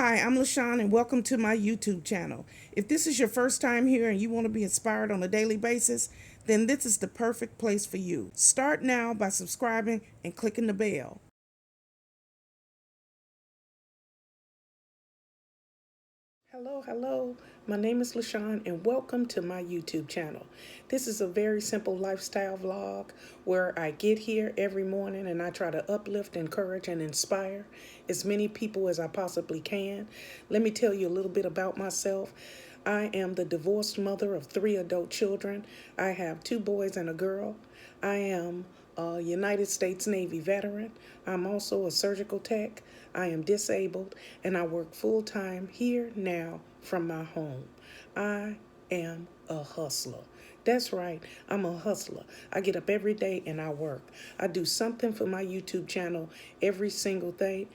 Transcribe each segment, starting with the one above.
Hi, I'm LaShawn and welcome to my YouTube channel. If this is your first time here and you want to be inspired on a daily basis, then this is the perfect place for you. Start now by subscribing and clicking the bell. Hello. My name is LaShawn and welcome to my YouTube channel. This is a very simple lifestyle vlog where I get here every morning and I try to uplift, encourage, and inspire as many people as I possibly can. Let me tell you a little bit about myself. I am the divorced mother of 3 adult children. I have 2 boys and a girl. I am a United States Navy veteran. I'm also a surgical tech. I am disabled and I work full-time here now from my home. I am a hustler. That's right, I'm a hustler. I get up every day and I work. I do something for my YouTube channel every single day.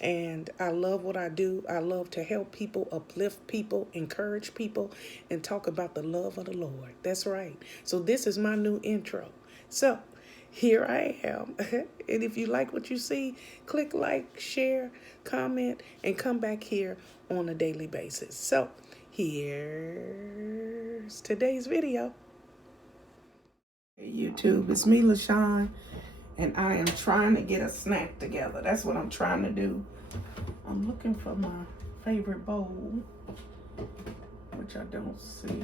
And I love what I do. I love to help people, uplift people, encourage people, and talk about the love of the Lord. That's right. So this is my new intro. So here I am. And if you like what you see, click like, share, comment, and come back here on a daily basis. So here's today's video. Hey YouTube, it's me, LaShawn, and I am trying to get a snack together. That's what I'm trying to do. I'm looking for my favorite bowl, which I don't see.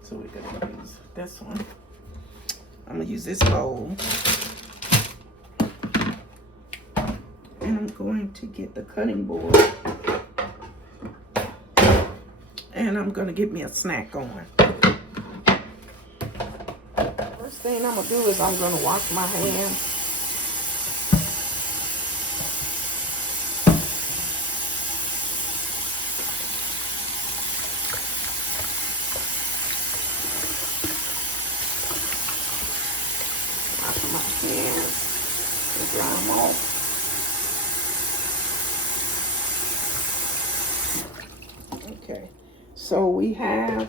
So we're gonna use this one. I'm gonna use this bowl. And I'm going to get the cutting board. And I'm gonna get me a snack going. First thing I'm gonna do is I'm gonna wash my hands. Wash my hands and dry them off. Okay, so we have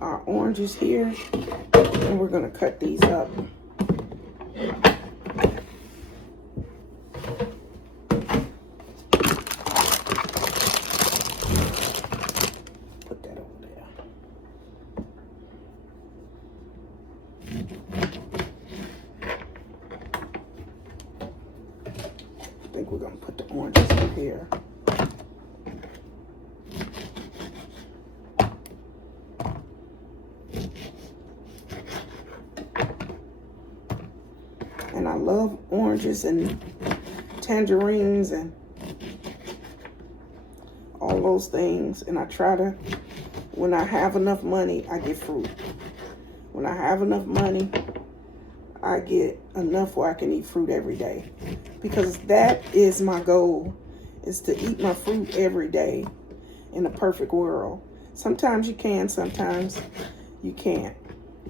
our oranges here, and we're gonna cut these up. Put that over there. I think we're gonna put the oranges in here. And I love oranges and tangerines and all those things. And I try to, when I have enough money, I get fruit. When I have enough money, I get enough where I can eat fruit every day. Because that is my goal, is to eat my fruit every day in a perfect world. Sometimes you can, sometimes you can't.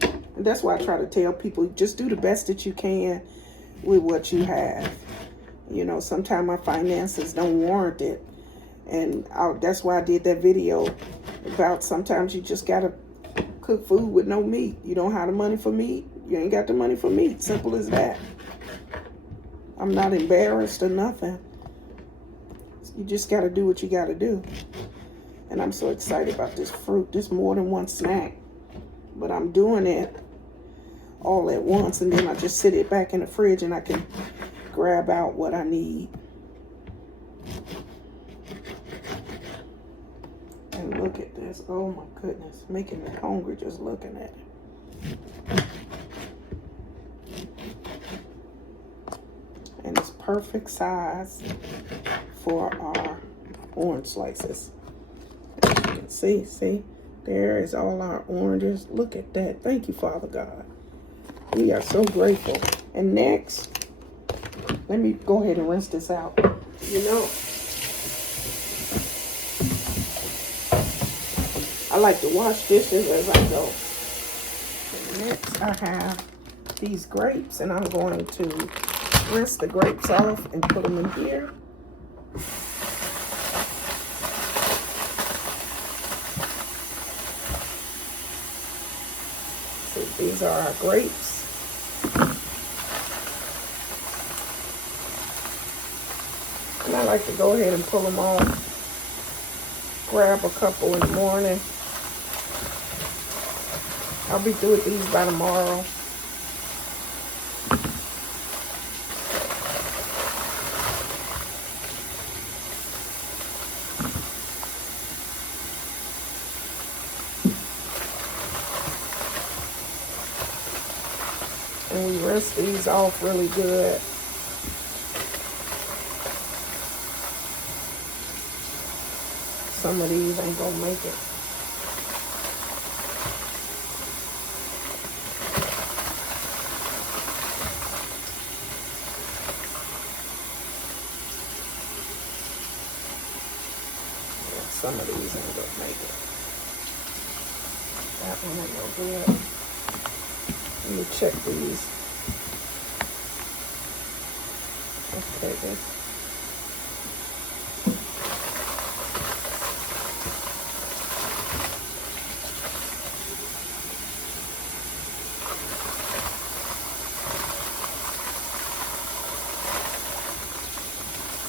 And that's why I try to tell people, just do the best that you can with what you have. You know, sometimes my finances don't warrant it. And that's why I did that video about sometimes you just got to cook food with no meat. You don't have the money for meat, you ain't got the money for meat. Simple as that. I'm not embarrassed or nothing. You just got to do what you got to do. And I'm so excited about this fruit. There's more than one snack. But I'm doing it all at once, and then I just sit it back in the fridge and I can grab out what I need. And look at this. Oh my goodness. Making me hungry just looking at it. And it's perfect size for our orange slices. As you can see, there is all our oranges. Look at that. Thank you, Father God. We are so grateful. And next, let me go ahead and rinse this out. You know, I like to wash dishes as I go. Next, I have these grapes, and I'm going to rinse the grapes off and put them in here. So these are our grapes. And I I like to go ahead and pull them off. Grab a couple in the morning. I'll be through with these by tomorrow. And we rinse these off really good. Some of these ain't gonna make it. Yeah, some of these ain't gonna make it. That one ain't no good. Let me check these. Okay, then.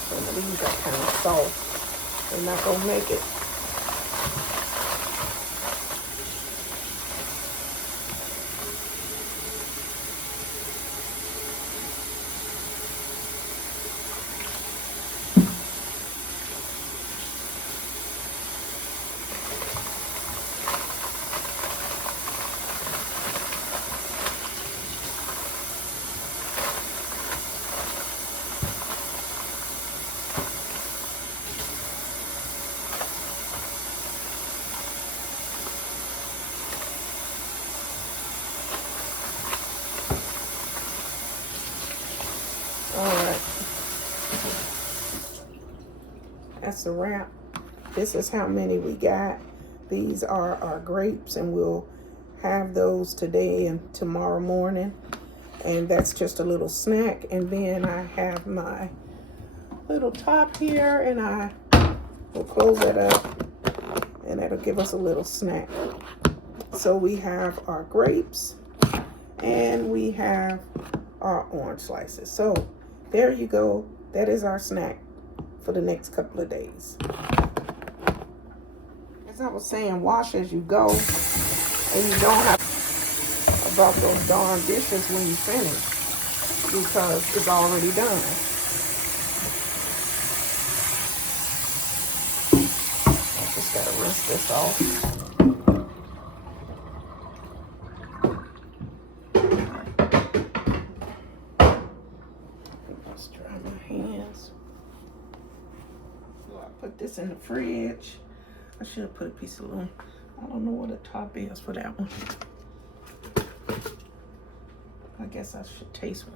Some of these are kind of soft. They're not gonna make it. Alright, that's a wrap. This is how many we got. These are our grapes, and we'll have those today and tomorrow morning. And that's just a little snack. And then I have my little top here, and I will close it up, and that'll give us a little snack. So we have our grapes, and we have our orange slices. So there you go. That is our snack for the next couple of days. As I was saying, wash as you go, and you don't have about those darn dishes when you finish, because it's already done. I just gotta rinse this off. Let's dry my hands. So I put this in the fridge. I should have put a piece of aluminum. I don't know what the top is for that one. I guess I should taste one.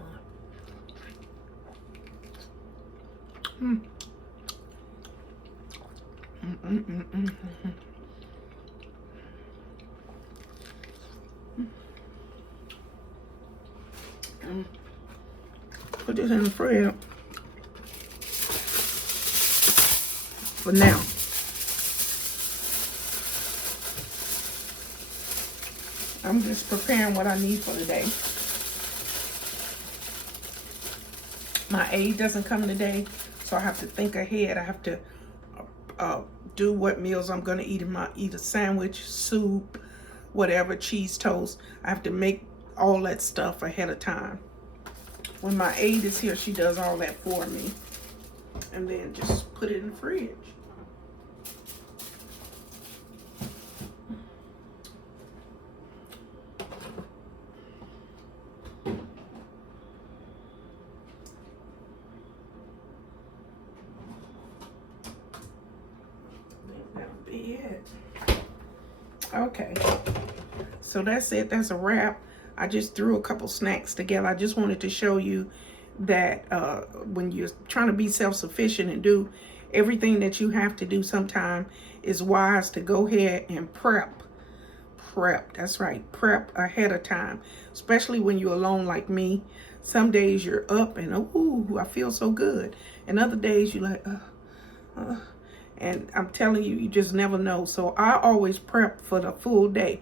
Put this in the fridge for now. I'm just preparing what I need for the day. My aide doesn't come today, so I have to think ahead. I have to do what meals I'm gonna eat eat a sandwich, soup, whatever, cheese toast. I have to make all that stuff ahead of time. When my aide is here, she does all that for me, and then just put it in the fridge. Okay, so that's it. That's a wrap. I just threw a couple snacks together. I just wanted to show you that when you're trying to be self-sufficient and do everything that you have to do, sometime it's wise to go ahead and prep. That's right, prep ahead of time, especially when you're alone like me. Some days you're up and ooh, I feel so good, and other days you're like and I'm telling you, you just never know. So I always prep for the full day.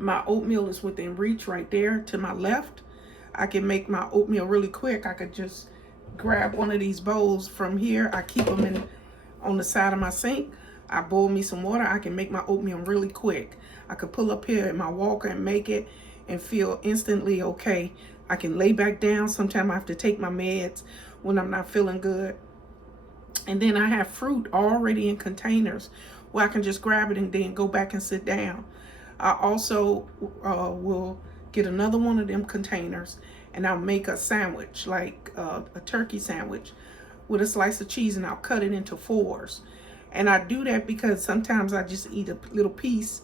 My oatmeal is within reach right there to my left. I can make my oatmeal really quick. I could just grab one of these bowls from here. I keep them in on the side of my sink. I boil me some water. I can make my oatmeal really quick. I could pull up here in my walker and make it and feel instantly okay. I can lay back down. Sometimes I have to take my meds when I'm not feeling good. And then I have fruit already in containers where I can just grab it and then go back and sit down. I also will get another one of them containers and I'll make a sandwich, like a turkey sandwich with a slice of cheese, and I'll cut it into fours. And I do that because sometimes I just eat a little piece,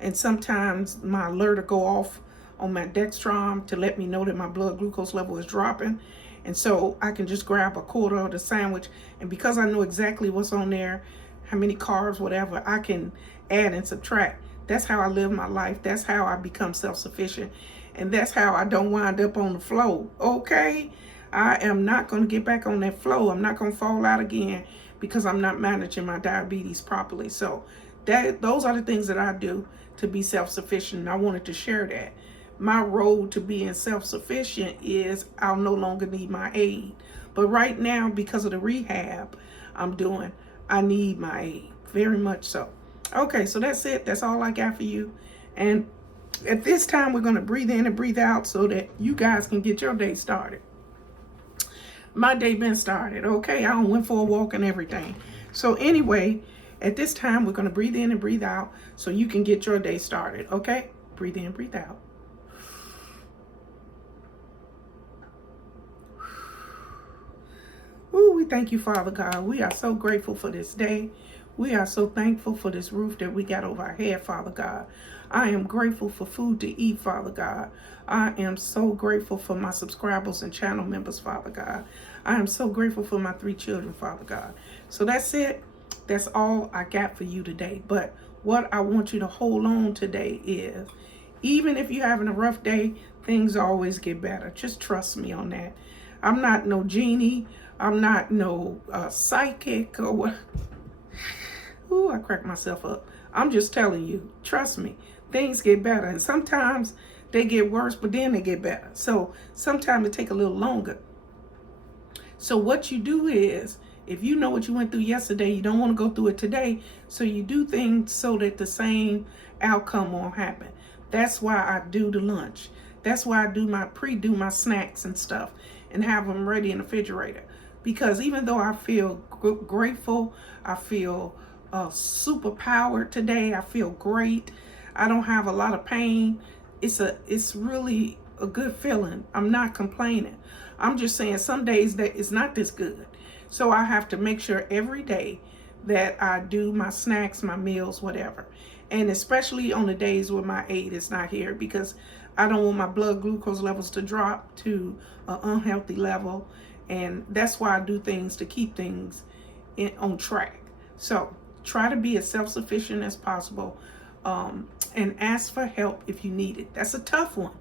and sometimes my alert will go off on my Dextron to let me know that my blood glucose level is dropping. And so I can just grab a quarter of the sandwich, and because I know exactly what's on there, how many carbs, whatever, I can add and subtract. That's how I live my life. That's how I become self-sufficient. And that's how I don't wind up on the floor, okay? I am not going to get back on that flow. I'm not going to fall out again because I'm not managing my diabetes properly. So those are the things that I do to be self-sufficient. And I wanted to share that. My road to being self-sufficient is I'll no longer need my aid. But right now, because of the rehab I'm doing, I need my aid, very much so. Okay, so that's it. That's all I got for you. And at this time, we're going to breathe in and breathe out so that you guys can get your day started. My day been started, okay? I went for a walk and everything. So anyway, at this time, we're going to breathe in and breathe out so you can get your day started, okay? Breathe in, breathe out. Ooh, we thank you, Father God. We are so grateful for this day. We are so thankful for this roof that we got over our head, Father God. I am grateful for food to eat, Father God. I am so grateful for my subscribers and channel members, Father God. I am so grateful for my 3 children, Father God. So that's it. That's all I got for you today. But what I want you to hold on today is, even if you're having a rough day, things always get better. Just trust me on that. I'm not no genie. I'm not no psychic or what. Ooh, I cracked myself up. I'm just telling you, trust me, things get better. And sometimes they get worse, but then they get better. So sometimes it take a little longer. So what you do is, if you know what you went through yesterday, you don't want to go through it today. So you do things so that the same outcome won't happen. That's why I do the lunch. That's why I do pre-do my snacks and stuff and have them ready in the refrigerator. Because even though I feel grateful, I feel super powered today, I feel great, I don't have a lot of pain, it's really a good feeling. I'm not complaining. I'm just saying some days that it's not this good. So I have to make sure every day that I do my snacks, my meals, whatever. And especially on the days where my aide is not here, because I don't want my blood glucose levels to drop to an unhealthy level. And that's why I do things to keep things on track. So try to be as self-sufficient as possible, and ask for help if you need it. That's a tough one.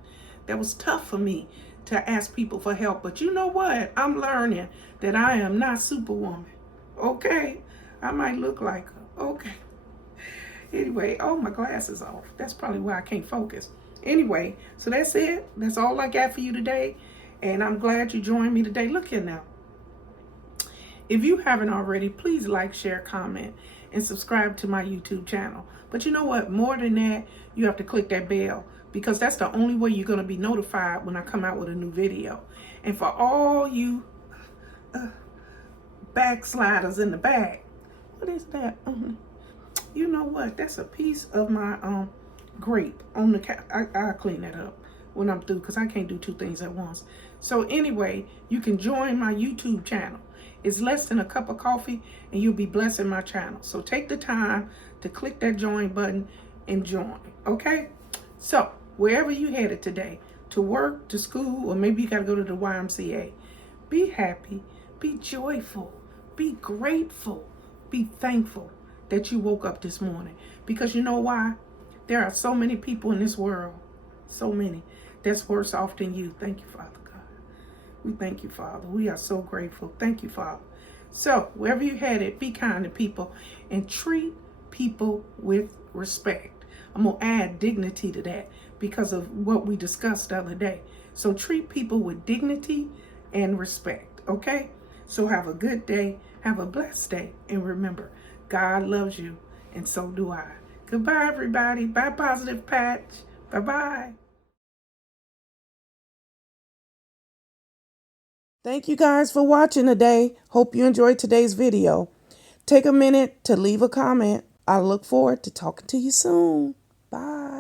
That was tough for me to ask people for help. But you know what? I'm learning that I am not Superwoman. Okay? I might look like her. Okay. Anyway, oh, my glasses off. That's probably why I can't focus. Anyway, so that's it. That's all I got for you today. And I'm glad you joined me today. Look here now. If you haven't already, please like, share, comment, and subscribe to my YouTube channel. But you know what? More than that, you have to click that bell, because that's the only way you're going to be notified when I come out with a new video. And for all you backsliders in the back, what is that? You know what? That's a piece of my grape on the I'll clean that up when I'm through, because I can't do 2 things at once. So anyway, you can join my YouTube channel. It's less than a cup of coffee and you'll be blessing my channel. So take the time to click that join button and join, okay? So wherever you headed today, to work, to school, or maybe you got to go to the YMCA, be happy, be joyful, be grateful, be thankful that you woke up this morning. Because you know why? There are so many people in this world, so many, that's worse off than you. Thank you, Father God. We thank you, Father. We are so grateful. Thank you, Father. So wherever you headed, be kind to people and treat people with respect. I'm going to add dignity to that because of what we discussed the other day. So treat people with dignity and respect. Okay? So have a good day. Have a blessed day. And remember, God loves you, and so do I. Goodbye, everybody. Bye, Positive Patch. Bye-bye. Thank you guys for watching today. Hope you enjoyed today's video. Take a minute to leave a comment. I look forward to talking to you soon. Bye.